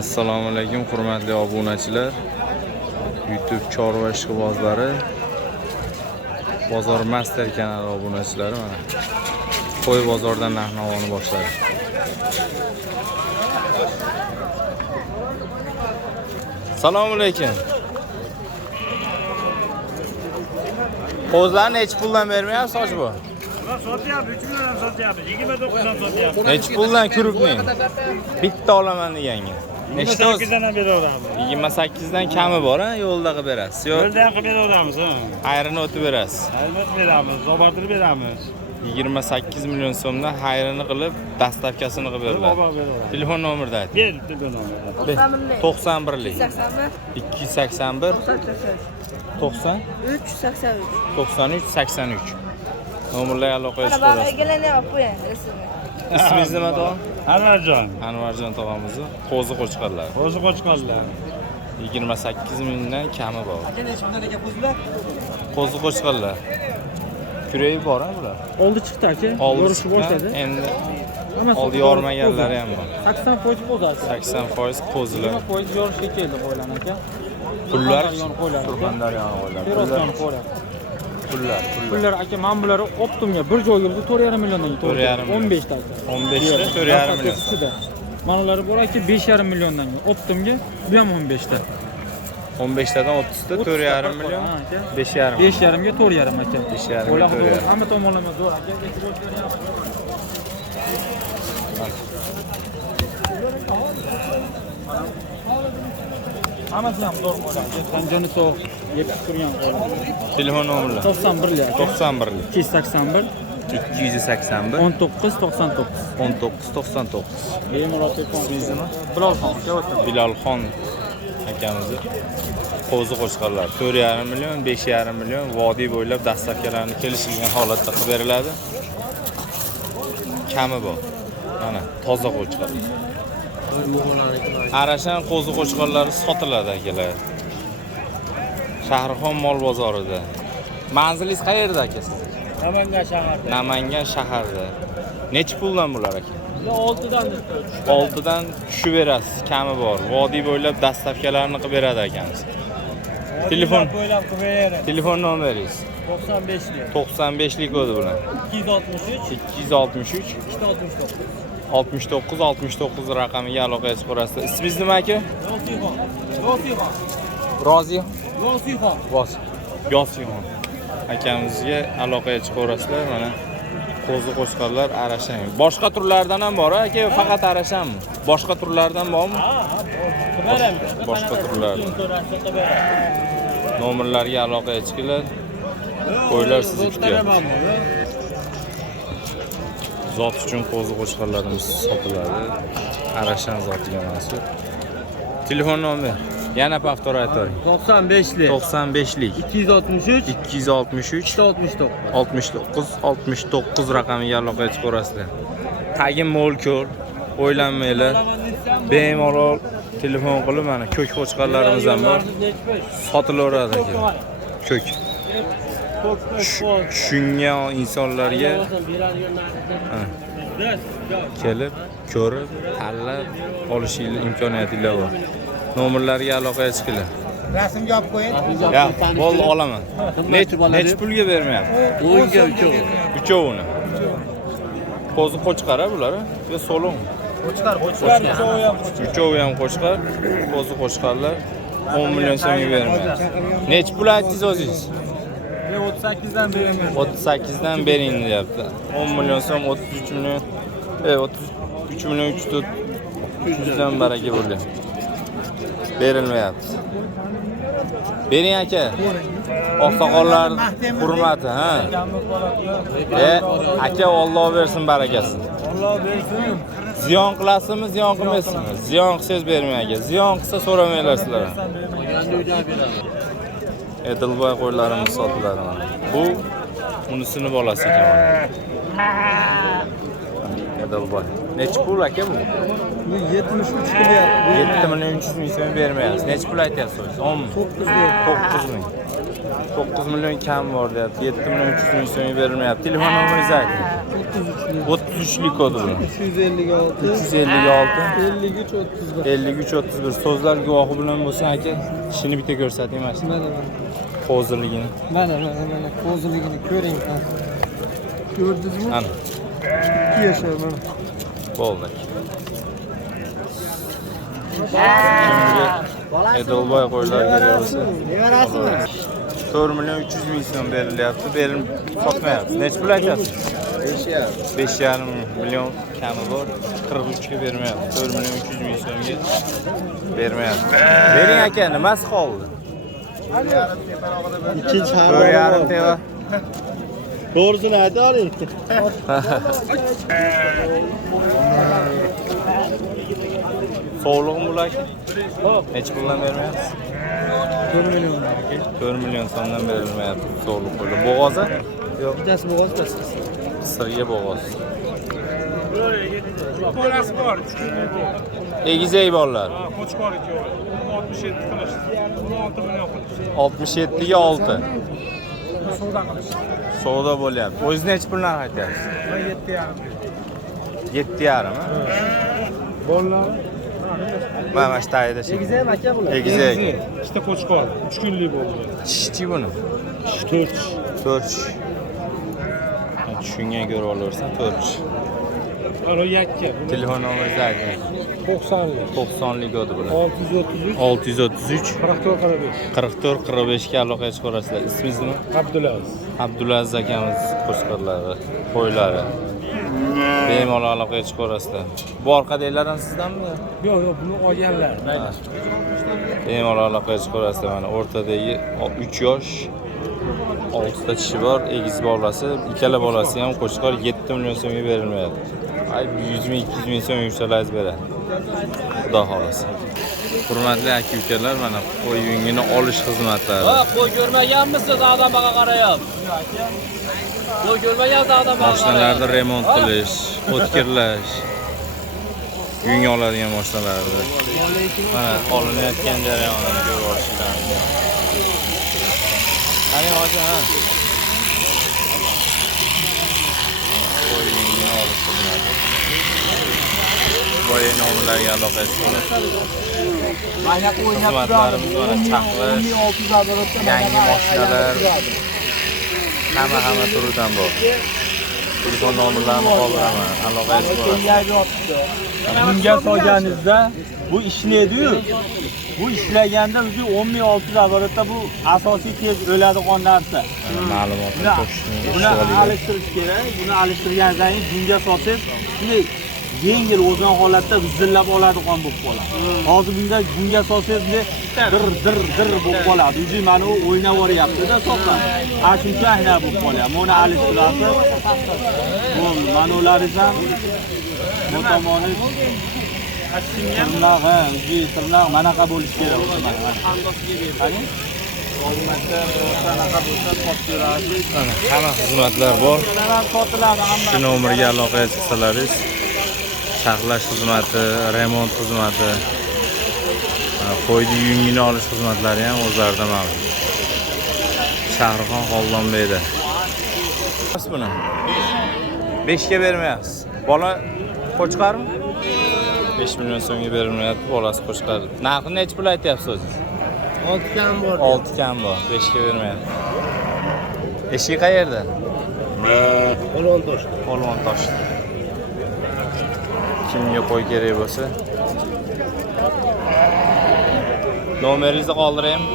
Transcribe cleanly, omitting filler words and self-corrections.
Assalomu alaykum hurmatli obunachilar. YouTube chorva ishqibozlari, Bozor Master kanali obunachilari mana qo'y bozordan narx-navoni boshladi. Assalomu alaykum. Qo'zlarni necha puldan bermayapsiz soch bu? Sotyapti, 3 million sotyapti, 29 dan sotyapti. Necha puldan kurukning? Bitta olaman deganga. Nechta o'zi? 28 dan beraveramiz. 28 dan kami bor, ha? Yo'lda qilib berasiz. Yo'lda qilib beraveramiz, ha. Hayrini o'tib berasiz. Albatta beramiz, zo'rtirib beramiz. 28 million so'mdan hayrini qilib, dastavkasini qilib beriladi. Telefon nomerini ayting. Ber, telefon nomerini. 91lik 281 90 93 83 nomerlarga aloqa qilish kerak. Ismingiz nima tog'am? Anvarjon. Anvarjon tog'amizni qo'zi qo'chqarlar. Qo'zi qo'chqarlar. 28 mingdan kami bor. Qo'zi qo'chqarlar. Kuragi bor, ha bular? Oldi chiqdi aka. Oldi boshladi. Endi oldi yormaganlari ham bor. 80% qo'zasi. 80% qo'zilar. 80% yorishga keldi qo'ylar aka. Pullar Surxondaryoning qo'ylari. Pullar aka, men bularni optimga bir joyga 4,5 milliondan 15 ta. 15 ta 4,5 million. Mana ular bor aka 5,5 milliondan. Optimga bu ham 15 ta. 15 tadan 30 ta 4,5 million. 5,5. 5,5 ga 4,5 aka. 5,5 ga 4,5. Hamma tomonlama zo'r aka. Hammasi ham zo'r bo'ladi. Qanjoni so'q yeb turgan qo'ylar. Telefon nomerlari 91lik. 91lik 281 281 19 99. 19 99. Bemalol telefon. Ismingiz nima? Bilolxon aka. Bilolxon akamizni qo'zi qo'chqarlar 4,5 million, 5,5 million vodiy bo'ylab dastavkalarni kelishilgan holatda qilib beriladi. Kami bor. Mana toza qo'chqarlar. Arashan qo'zi qo'chqarlari sotiladi akalar. Shahrixon mol bozorida. Manzilingiz qayerda aka siz? Namangan shaharda. Namangan shaharda. Necha puldan bular aka? 6dan 6dan tushib berasiz, kami bor. Vodiy bo'ylab dastavkalarni qilib beradi akamiz. Telefon bo'ylab qilib beraveradi. Telefon nomeringiz 95lik. 95lik o'zi bilan 263 263 69 69 raqamiga aloqaga chiqarasiz. Ismingiz nima aka? Rozi. Yosifxon. Akamizga aloqaga chiqarasizlar. Mana qo'zi qo'chqarlar arashang. Boshqa turlardan ham bor aka, faqat arashanmi? Boshqa turlardan bormi? Boshqa turlardan. Nomerlarga aloqaga chiqinglar. Qo'ylar sizni kutyapti. Zot uchun qo'zi qo'chqarlarimiz sotiladi. Arashan zotiga mansub. Telefon nomeri yana повтор aytavering. 95lik. 95lik 263 263 69. 69 raqamiga aloqaga chiqarasizlar. Tagim mo'l ko'r, o'ylanmanglar. Bemalol telefon qilib mana ko'k qo'chqarlarimiz ham bor. Sotilaveradi aka. Ko'k. Tushungan insonlarga kelib, ko'rib, tanlab olishingiz imkoniyatingiz bor. Nomerlarga aloqaga chiqinglar. Rasmga olib qo'ying. Ya, bo'ldi olaman. Nech pulga bermayapti? 10 ga uchovini. Qo'zi qo'chqar bular, yo so'lon. Qo'chqar. Uchovi ham qo'chqar, qo'zi qo'chqarlar 10 million so'mga bermayapti. Nech pul aytdingiz o'zingiz? 38 dan bering. 38 dan bering deyapti. 10 million so'm 33 million 33 million 300 dan baraka bo'ldi. Berilmayapti. Bering aka. Oqsoqollar hurmati, ha. Aka Alloh bersin barakasini. Alloh bersin. Ziyon qilasizmi, ziyon qilmaysizmi? Ziyon qilsangiz bermang aka. Ziyon qilsa so'ramanglar sizlar. Edilboy qo'ylarimiz sotiladi mana. Bu unisini bolasi ekan. Edilboy. Necha pul aka bu? 73 million. 7 million 300 ming so'm bermayapsiz. Necha pul aytyapsiz? 10 ming. 9 ming. 9 million kam bor deyapti. 7 million 300 ming so'm berilmayapti. Telefon nomeringizni ayting. 33'lik kodi bu. 356 356 53 31. 53 31 so'zlar guvohi bilan bo'lsa aka ishini bitta ko'rsating mana shu Mana hozirligini. mana hozirligini ko'ring. Ko'rdingizmi? Ana 2 yashar mana. bo'ldi. Edolboy qo'ylar kelyapti. Nevarasimi? 4 milyon 300 ming so'm berilyapti. Berilib sotmayapti. Necha pul aytyapsiz? 5,5 milyon kami bor. 43 ga bermayapti. 4 milyon 300 ming so'mga bermayapti. Bering aka, nimasi qoldi? Ikkinchi 4,5 teva. To'g'risini aytaring. Sog'lig'im bular aka. Necha puldan bermayapsiz? 4 million. 4 milyon so'mdan berilmayapti sog'liq puli. Bo'g'ozi? Yo'q, Bittasi bo'g'oz, bittasi. sirga bo'g'oz. Bolasi bor. Egizak bolalar. Qo'chqor ikkovi. 67 qilish. 16 million qilish. 67 ga 6. Savdo qilish. Savdo bo'lyapti. O'zingiz necha puldan aytyapsiz? 7,5. 7,5 mi? Bolalar. Mana shu tayida shekilli. Egizak aka bular. Egizak. Ikkita qo'chqor. 3 kunlik bo'ldi. Shishchi buni. 4. 4. Tushungan ko'rib olaversan 4. Ana yakka. Telefon nomeringizni ayting. 90lik. 90lik kodi bular. 633 633 44 45. 44 45 ga aloqaga chiqarasizlar. Ismingiz nima? Abdulaziz. Abdulaziz akamiz qo'shqirlari, qo'ylari. Bemalol aloqaga chiqarasizlar. Bu orqadagilardan sizdanmi? Yo'q, buni olganlar. Bemalol aloqaga chiqarasizlar. Mana o'rtadagi 3 yosh 6 ta tishi bor, egiz bolasi, ikkala bolasi ham qo'shqor 7 million so'mga berilmayapti. Ay 100 ming 200 ming so'm yuksalaysiz beradi. Xudo xolasa. Hurmatli aka-ukalar, mana qo'y yungini olish xizmatlari. Qo'y ko'rmaganmisiz odamga qarayap? Qo'y ko'rmagansiz odamga Mashinalarni remont qilish, o'tkirlash, yung oladigan mashinalarni. Mana olinayotgan jarayonni ko'rib olishinglar. Qani hozir ha. Qo'y yungini olish xizmati. Boya nomlarga aloqa qilib. Xizmatlarimiz mana chaqlash, yangi mashinalar, hamma turidan bor. Telefon nomerlarini qoldiraman, aloqaga chiqaman. Bunga solganingizda bu ishlaydi-yu. Bu ishlaganda o'zi 10.600 оборотda bu asosiy tez o'ladigan narsa. Ma'lumotni topishning Buni alishtirish kerak. Buni alishtirgandan keyin bunga solsangiz, shunday yengil o'zgan holatda vizillab oladigan bo'lib qoladi. Hozir bunga solsangiz dir bo'lib qoladi. O'zi mana u o'ynab yuryapti-da so'qdan. Shuncha ayna bo'lib qolyapti. Buni alishtirasiz. Bu manularingiz ham bu tomoni tirnoq, tirnoq manaqa bo'lishi kerak o'zi mana. Qani? hamma xizmatlar bor. Sotiladi hamma. Shu nomerga aloqaga chiqsalaringiz, saqlash xizmati, remont xizmati, qo'yni yungini olish xizmatlari ham o'zlarida mavjud. Shahrixon Xoldonbeyda. Buni 5 ga bermayapsiz. Bola qo'chqarmi? 5 million so'mga berilmayapti, bolasi qo'chqar. Narxini necha pul aytyapsiz o'zingiz? 6 kam bor. 6 kam bor, 5 ga bermayapti. Eshik qayerda? Qo'lon tosh. Polvon toshda. Kimga qo'y kerak bo'lsa nomeringizni qoldiraymi?